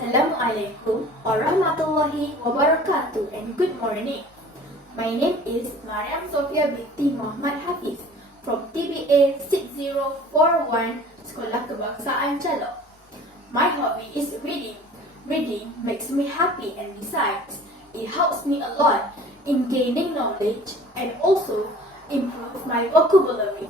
Assalamualaikum warahmatullahi wabarakatuh and good morning. My name is Mariam Sofia binti Muhammad Hafiz from TBA 6041 Sekolah Kebangsaan Chalok. My hobby is reading. Reading makes me happy, and besides, it helps me a lot in gaining knowledge and also improve my vocabulary.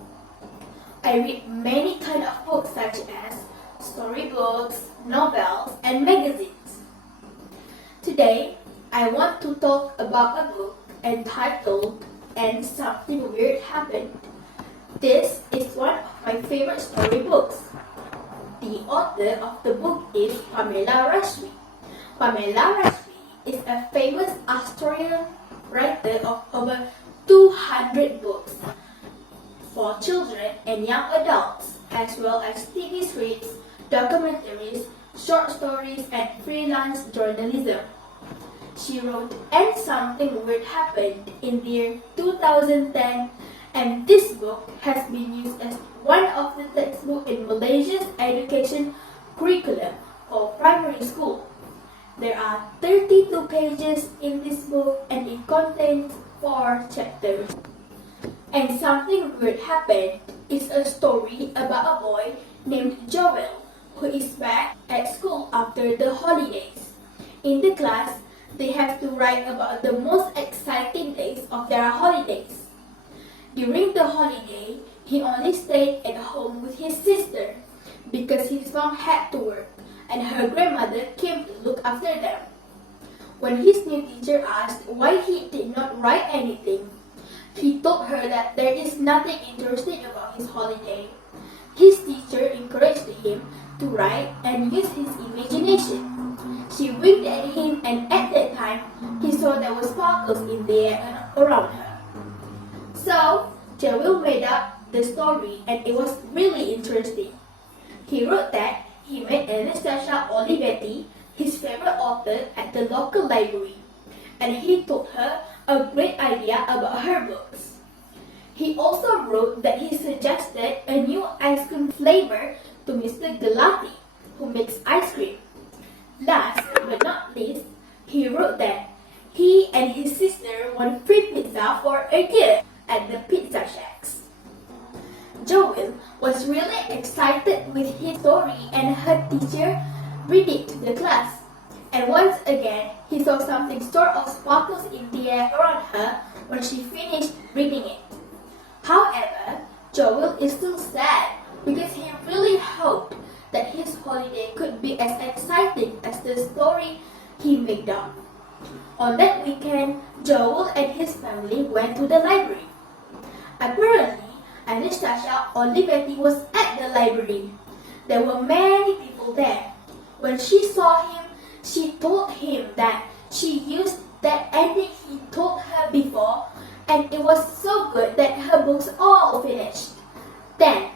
I read many kind of books such as storybooks, novels, and magazines. Today, I want to talk about a book entitled "And Something Weird Happened." This is one of my favorite storybooks. The author of the book is Pamela Rashmi. Pamela Rashmi is a famous Australian writer of over 200 books for children and young adults, as well as TV series, documentaries, short stories, and freelance journalism. She wrote "And Something Weird Happened" in the year 2010, and this book has been used as one of the textbooks in Malaysia's education curriculum for primary school. There are 32 pages in this book, and it contains 4 chapters. "And Something Weird Happened" is a story about a boy named Joel who is back at school after the holidays. In the class, they have to write about the most exciting days of their holidays. During the holiday, he only stayed at home with his sister because his mom had to work and her grandmother came to look after them. When his new teacher asked why he did not write anything, he told her that there is nothing interesting about his holiday. His teacher encouraged him to write and use his imagination. She winked at him, and at that time, he saw there were sparkles in the air around her. So, Joel made up the story, and it was really interesting. He wrote that he met Anastasia Olivetti, his favorite author, at the local library, and he told her a great idea about her books. He also wrote that he suggested a new ice cream flavor to Mr. Galati, who makes ice cream. Last but not least, he wrote that he and his sister won free pizza for a year at the Pizza Shacks. Joel was really excited with his story, and her teacher read it to the class. And once again, he saw something sort of sparkles in the air around her when she finished reading it. However, Joel is still sad because he really hoped that his holiday could be as exciting as the story he made up. On that weekend, Joel and his family went to the library. Apparently, Anastasia Olivetti was at the library. There were many people there. When she saw him, she told him that she used that ending he told her before, and it was so good that her books all finished. Then,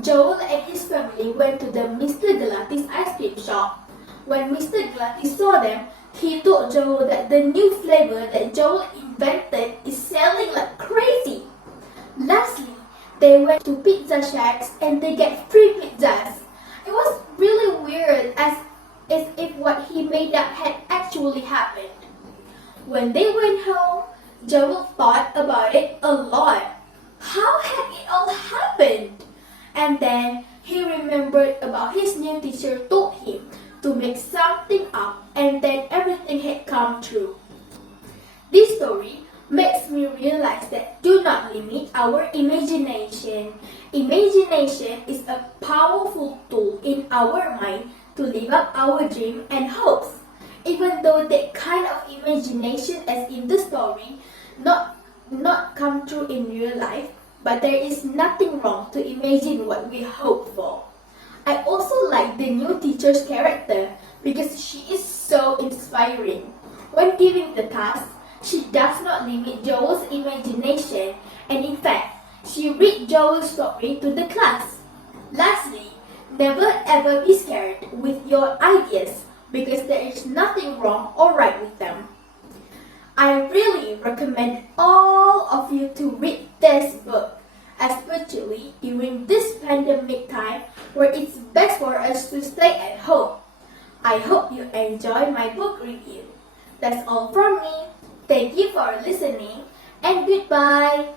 Joel and his family went to the Mr. Galati's ice cream shop. When Mr. Galati saw them, he told Joel that the new flavor that Joel invented is selling like crazy. Lastly, they went to Pizza Shacks and they get free pizzas. It was really weird, as if what he made up had actually happened. When they went home, Joel thought about it a lot. How had it all happened? And then he remembered about his new teacher told him to make something up, and then everything had come true. This story makes me realize that do not limit our imagination. Imagination is a powerful tool in our mind to live up our dream and hopes. Even though that kind of imagination as in the story not come true in real life, but there is nothing wrong to imagine what we hope for. I also like the new teacher's character because she is so inspiring. When giving the task, she does not limit Joel's imagination, and in fact, she read Joel's story to the class. Lastly, never ever be scared with your ideas because there is nothing wrong or right with them. I really recommend all of you to read this book, especially during this pandemic time where it's best for us to stay at home. I I hope you enjoy my book review. That's all from me. Thank you for listening and goodbye.